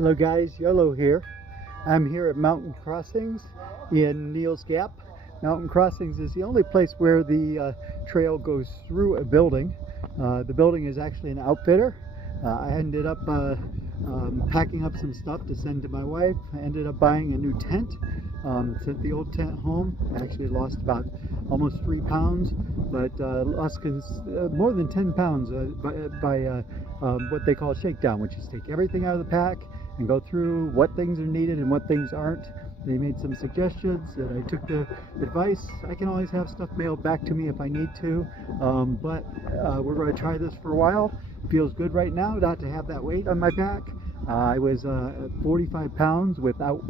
Hello guys, YOLO here. I'm here at Mountain Crossings in Neal's Gap. Mountain Crossings is the only place where the trail goes through a building. The building is actually an outfitter. I ended up packing up some stuff to send to my wife. I ended up buying a new tent. Sent the old tent home. I actually lost about almost 3 pounds, but lost more than 10 pounds by what they call shakedown, which is take everything out of the pack and go through what things are needed and what things aren't. They made some suggestions and I took the advice. I can always have stuff mailed back to me if I need to, but we're going to try this for a while. Feels good right now not to have that weight on my back. I was 45 pounds without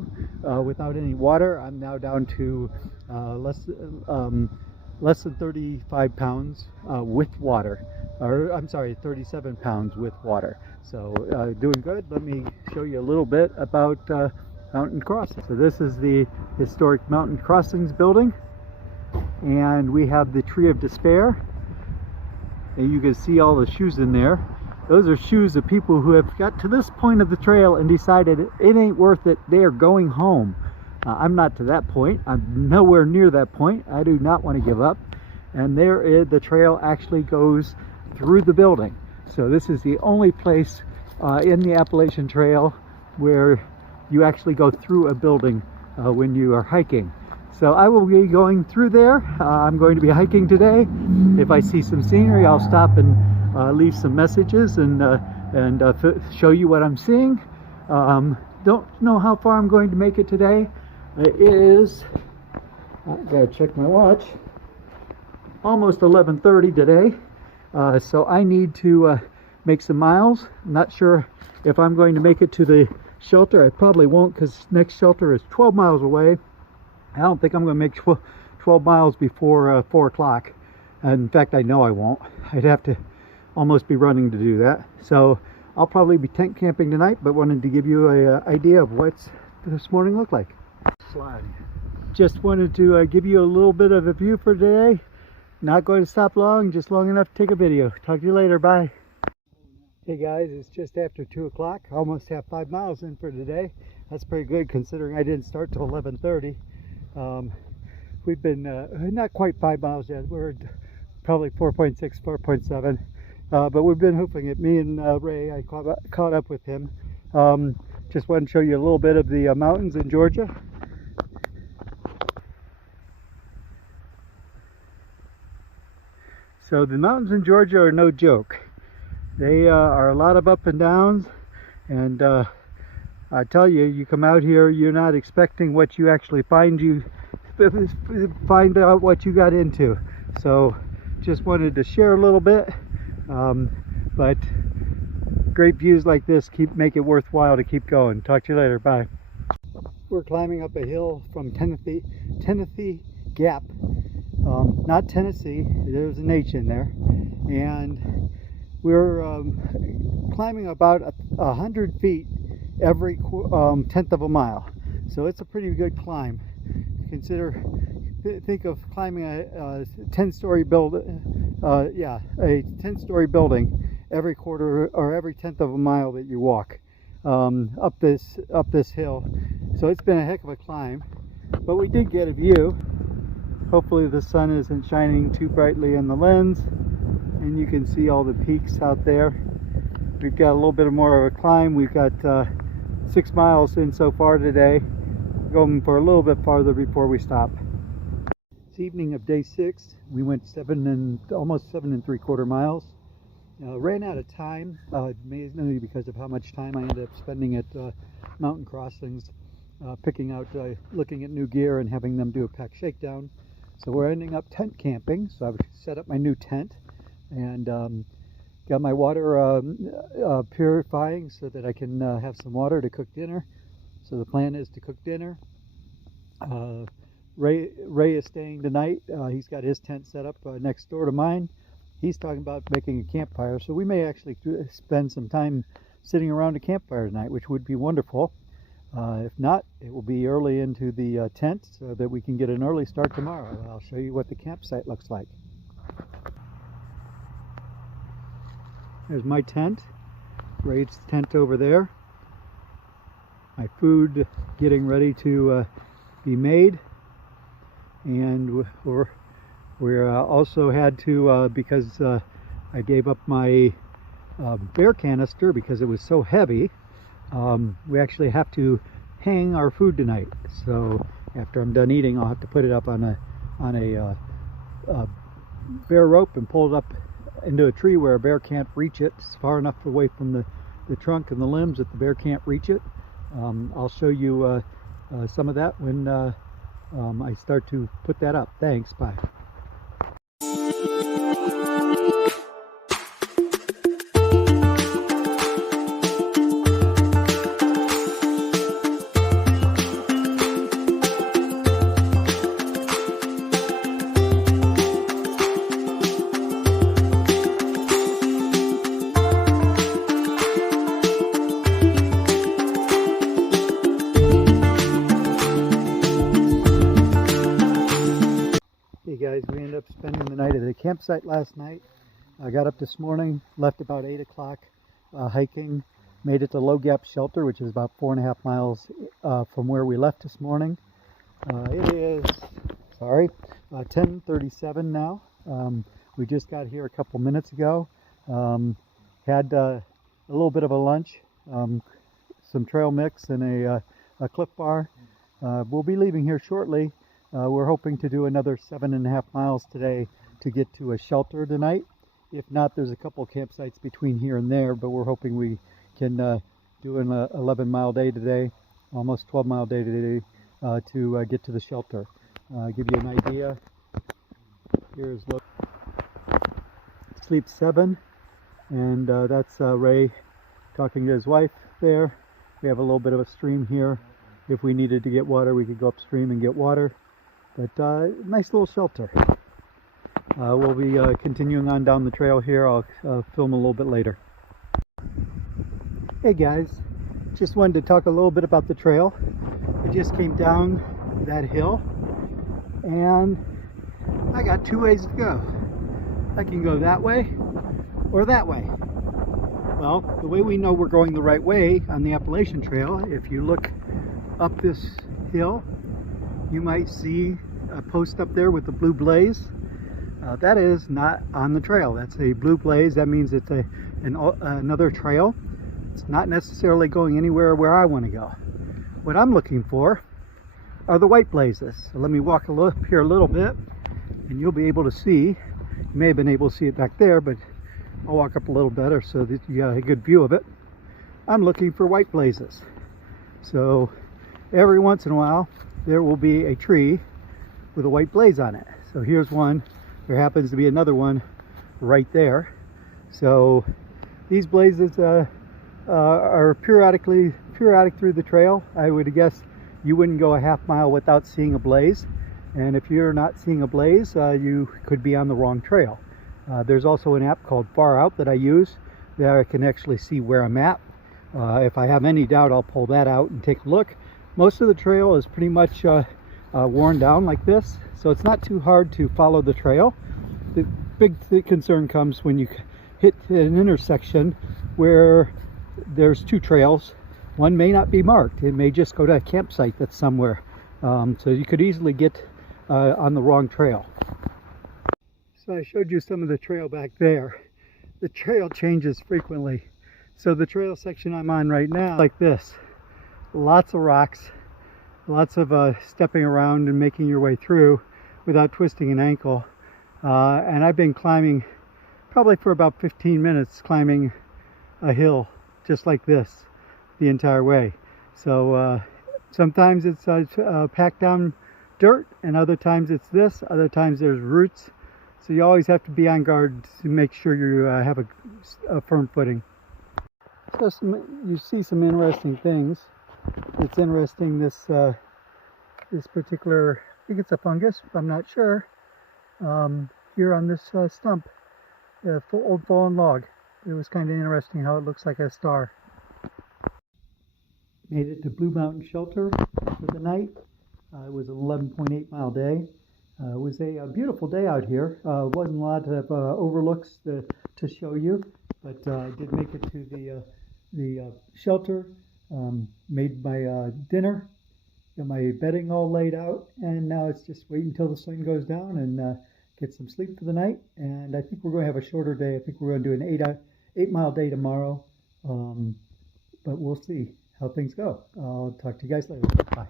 any water. I'm now down to less than 35 pounds with water, or I'm sorry, 37 pounds with water. So doing good. Let me show you a little bit about Mountain Crossings. So this is the historic Mountain Crossings building, and we have the Tree of Despair, and you can see all the shoes in there. Those are shoes of people who have got to this point of the trail and decided it ain't worth it. They are going home. I'm not to that point. I'm nowhere near that point. I do not want to give up. And the trail actually goes through the building. So this is the only place in the Appalachian Trail where you actually go through a building when you are hiking. So I will be going through there. I'm going to be hiking today. If I see some scenery, I'll stop and leave some messages and show you what I'm seeing. Don't know how far I'm going to make it today. It is, I gotta check my watch, almost 11:30 today. So I need to make some miles. I'm not sure if I'm going to make it to the shelter. I probably won't, because next shelter is 12 miles away. I don't think I'm going to make 12 miles before 4 o'clock. In fact, I know I won't. I'd have to almost be running to do that. So I'll probably be tent camping tonight, but wanted to give you an idea of what this morning looked like. Just wanted to give you a little bit of a view for today. Not going to stop long, just long enough to take a video. Talk to you later. Bye. Hey guys, it's just after 2 o'clock. Almost have 5 miles in for today. That's pretty good considering I didn't start till 11:30. We've been not quite 5 miles yet. We're probably 4.6, 4.7. But we've been hoofing it. Me and Ray, I caught up with him. Just wanted to show you a little bit of the mountains in Georgia. So the mountains in Georgia are no joke. They are a lot of up and downs, and I tell you, you come out here, you're not expecting what you actually find out what you got into. So just wanted to share a little bit, but great views like this make it worthwhile to keep going. Talk to you later. Bye. We're climbing up a hill from Tennessee Gap. Not Tennessee, there's an H in there, and we're climbing about 100 feet every tenth of a mile. So it's a pretty good climb. Think of climbing a 10-story building, a 10-story building every quarter or every tenth of a mile that you walk up this hill. So it's been a heck of a climb, but we did get a view. Hopefully the sun isn't shining too brightly in the lens, and you can see all the peaks out there. We've got a little bit more of a climb. We've got 6 miles in so far today, going for a little bit farther before we stop. It's evening of day 6. We went almost 7 3/4 miles. Ran out of time, mainly because of how much time I ended up spending at Mountain Crossings, picking out, looking at new gear and having them do a pack shakedown. So we're ending up tent camping. So I've set up my new tent and got my water purifying so that I can have some water to cook dinner. So the plan is to cook dinner. Ray is staying tonight. He's got his tent set up next door to mine. He's talking about making a campfire, so we may actually spend some time sitting around a campfire tonight, which would be wonderful. If not, it will be early into the tent so that we can get an early start tomorrow. I'll show you what the campsite looks like. There's my tent. Ray's tent over there. my food getting ready to be made, and we also had to, because I gave up my bear canister because it was so heavy, we actually have to hang our food tonight. So after I'm done eating, I'll have to put it up on a bear rope and pull it up into a tree where a bear can't reach it. It's far enough away from the trunk and the limbs that the bear can't reach it. I'll show you some of that when I start to put that up. Thanks, bye. Hey guys, we ended up spending the night at a campsite last night. I got up this morning, left about 8 o'clock hiking, made it to Low Gap Shelter, which is about 4.5 miles from where we left this morning. It is, 10:37 now. We just got here a couple minutes ago. Had a little bit of a lunch, some trail mix and a Cliff Bar. We'll be leaving here shortly. We're hoping to do another 7.5 miles today to get to a shelter tonight. If not, there's a couple campsites between here and there, but we're hoping we can do an 11-mile day today, almost 12-mile day today, to get to the shelter. Give you an idea. Here's Sleep 7, and that's Ray talking to his wife there. We have a little bit of a stream here. If we needed to get water, we could go upstream and get water. But nice little shelter. We'll be continuing on down the trail here. I'll film a little bit later. Hey guys, just wanted to talk a little bit about the trail. We just came down that hill and I got 2 ways to go. I can go that way or that way. Well, the way we know we're going the right way on the Appalachian Trail, if you look up this hill, you might see a post up there with the blue blaze. That is not on the trail. That's a blue blaze. That means it's another trail. It's not necessarily going anywhere where I want to go. What I'm looking for are the white blazes. So let me walk up here a little bit and you'll be able to see. You may have been able to see it back there, but I'll walk up a little better so that you got a good view of it. I'm looking for white blazes. So every once in a while there will be a tree with a white blaze on it. So here's one. There happens to be another one right there. So these blazes are periodic through the trail. I would guess you wouldn't go a half mile without seeing a blaze. And if you're not seeing a blaze, you could be on the wrong trail. There's also an app called Far Out that I use that I can actually see where I'm at. If I have any doubt, I'll pull that out and take a look. Most of the trail is pretty much worn down like this, so it's not too hard to follow the trail. The big concern comes when you hit an intersection where there's 2 trails. One may not be marked. It may just go to a campsite that's somewhere. So you could easily get on the wrong trail. So I showed you some of the trail back there. The trail changes frequently. So the trail section I'm on right now, like this. Lots of rocks, lots of stepping around and making your way through without twisting an ankle. And I've been climbing probably for about 15 minutes, climbing a hill just like this the entire way. So sometimes it's packed down dirt, and other times it's this, other times there's roots. So you always have to be on guard to make sure you have a firm footing. So you see some interesting things. It's interesting, this particular, I think it's a fungus, I'm not sure, here on this stump, old fallen log. It was kind of interesting how it looks like a star. Made it to Blue Mountain Shelter for the night. It was an 11.8 mile day. It was a beautiful day out here. Wasn't a lot of overlooks to show you, but I did make it to the shelter. Made my dinner, got my bedding all laid out, and now it's just wait until the sun goes down and get some sleep for the night. And I think we're going to have a shorter day. I think we're going to do an 8 mile day tomorrow, but we'll see how things go. I'll talk to you guys later. Bye.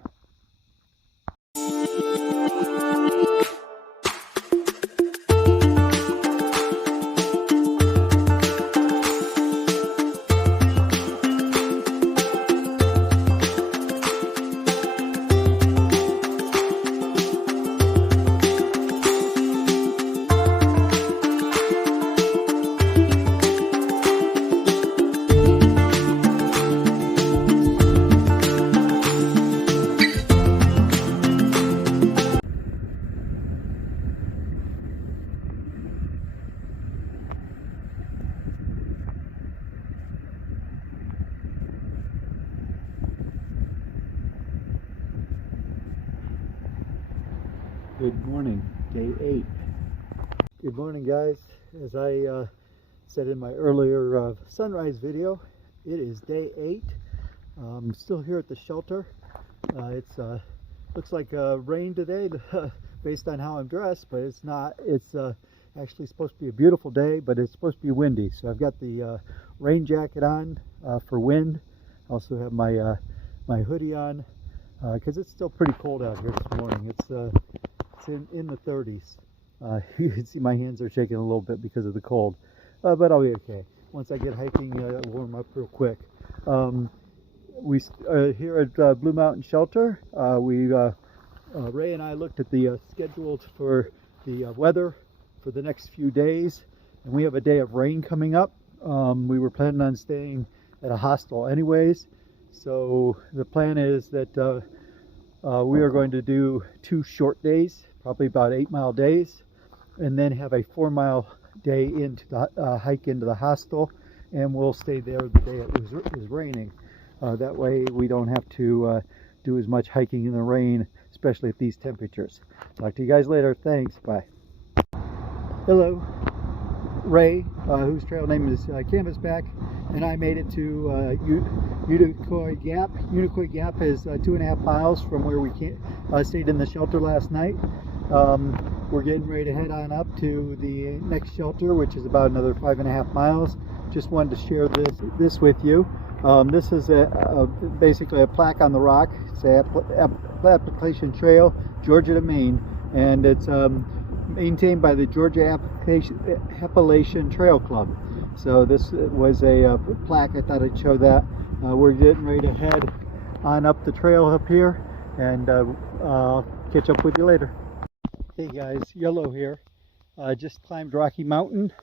Good morning, day 8. Good morning, guys. As I said in my earlier sunrise video, it is day 8. I'm still here at the shelter. It's looks like rain today based on how I'm dressed, but it's not. It's actually supposed to be a beautiful day, but it's supposed to be windy. So I've got the rain jacket on for wind. I also have my my hoodie on because it's still pretty cold out here this morning. It's in the 30s. You can see my hands are shaking a little bit because of the cold, but I'll be okay. Once I get hiking, I'll warm up real quick. We here at Blue Mountain Shelter. Ray and I looked at the schedules for the weather for the next few days, and we have a day of rain coming up. We were planning on staying at a hostel anyways, so the plan is that we are going to do 2 short days, probably about 8-mile days, and then have a 4-mile day into the hike into the hostel, and we'll stay there the day it was raining. That way we don't have to do as much hiking in the rain, especially at these temperatures. Talk to you guys later. Thanks. Bye. Hello. Ray, whose trail name is Canvasback, and I made it to Unicoi Gap. Unicoi Gap is 2.5 miles from where we stayed in the shelter last night. We're getting ready to head on up to the next shelter, which is about another 5.5 miles. Just wanted to share this with you. This is basically a plaque on the rock. It's an application trail, Georgia to Maine, and it's maintained by the Georgia Appalachian Trail Club. So this was a plaque. I thought I'd show that. We're getting ready to head on up the trail up here, and I'll catch up with you later. Hey guys, YOLO here. Just climbed Rocky Mountain.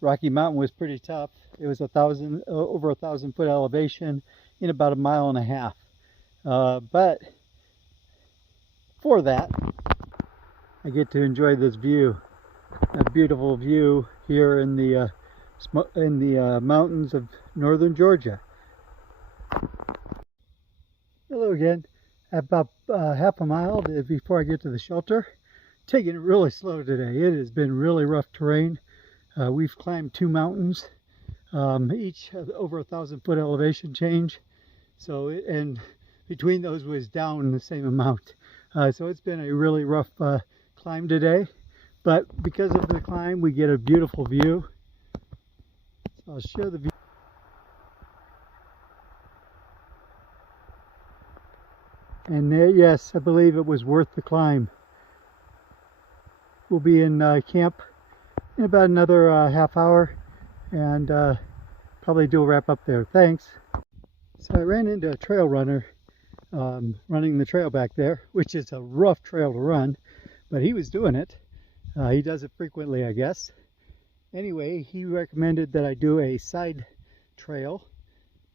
Rocky Mountain was pretty tough. It was over 1,000 foot elevation in about 1.5 miles. But for that, I get to enjoy this view, a beautiful view here in the mountains of northern Georgia. Hello again. About half a mile before I get to the shelter. Taking it really slow today. It has been really rough terrain. We've climbed 2 mountains, each over 1,000 foot elevation change. So and between those was down the same amount. So it's been a really rough climb today, but because of the climb we get a beautiful view. So I'll share the view. And there, yes, I believe it was worth the climb. We'll be in camp in about another half hour, and probably do a wrap up there. Thanks. So I ran into a trail runner running the trail back there, which is a rough trail to run, but he was doing it. He does it frequently, I guess. Anyway, he recommended that I do a side trail.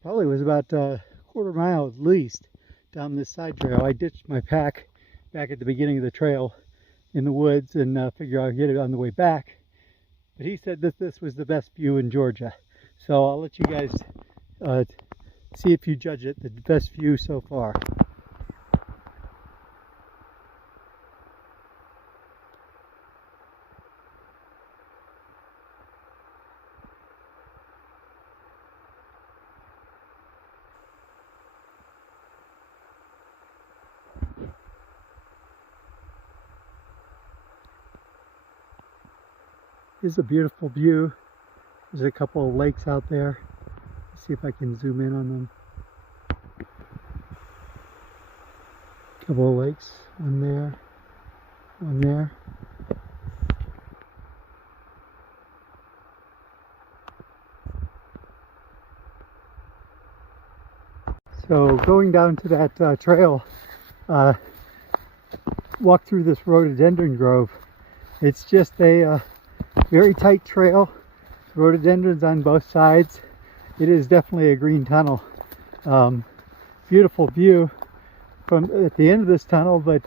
Probably was about a 1/4 mile at least down this side trail. I ditched my pack back at the beginning of the trail in the woods and figured I'd get it on the way back. But he said that this was the best view in Georgia. So I'll let you guys see if you judge it the best view so far. Here's a beautiful view. There's a couple of lakes out there. Let's see if I can zoom in on them. A couple of lakes, one there, one there. So going down to that trail, walk through this rhododendron grove. It's just a very tight trail, rhododendrons on both sides. It is definitely a green tunnel. Beautiful view from at the end of this tunnel, but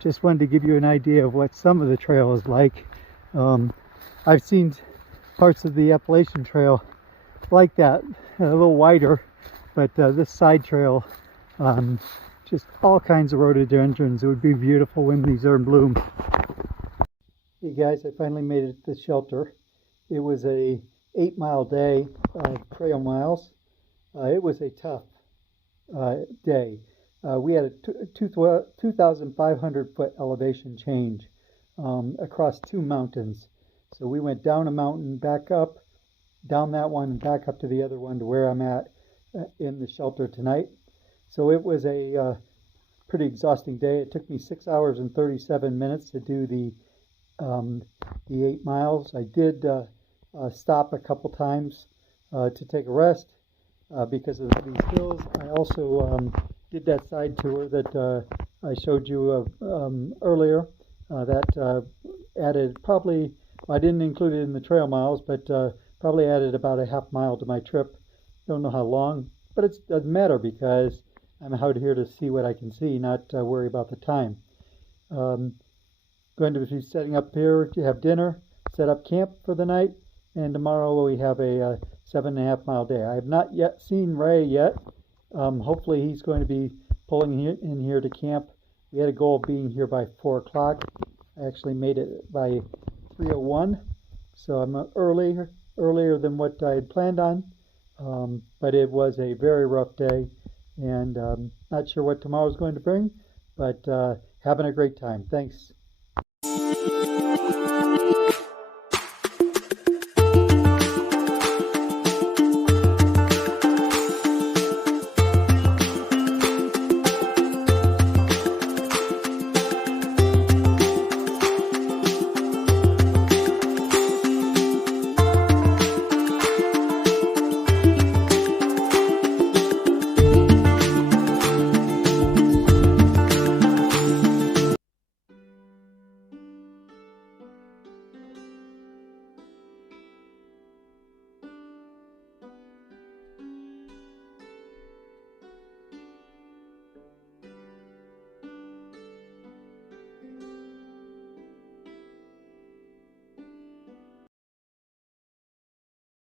just wanted to give you an idea of what some of the trail is like. I've seen parts of the Appalachian Trail like that, a little wider, but this side trail, just all kinds of rhododendrons. It would be beautiful when these are in bloom. Hey guys, I finally made it to the shelter. It was a 8-mile day, trail miles. It was a tough day. We had a 2,500 foot elevation change across 2 mountains. So we went down a mountain, back up, down that one, and back up to the other one to where I'm at in the shelter tonight. So it was a pretty exhausting day. It took me 6 hours and 37 minutes to do the 8 miles. I did stop a couple times to take a rest because of these hills. I also did that side tour that I showed you earlier. That added probably, I didn't include it in the trail miles, but probably added about a half mile to my trip. Don't know how long, but it doesn't matter because I'm out here to see what I can see, not worry about the time. Going to be setting up here to have dinner, set up camp for the night, and tomorrow we have a 7.5 mile day. I have not yet seen Ray yet. Hopefully he's going to be pulling in here to camp. We had a goal of being here by 4 o'clock. I actually made it by 3:01, so I'm earlier than what I had planned on. But it was a very rough day, and not sure what tomorrow's going to bring, but having a great time. Thanks.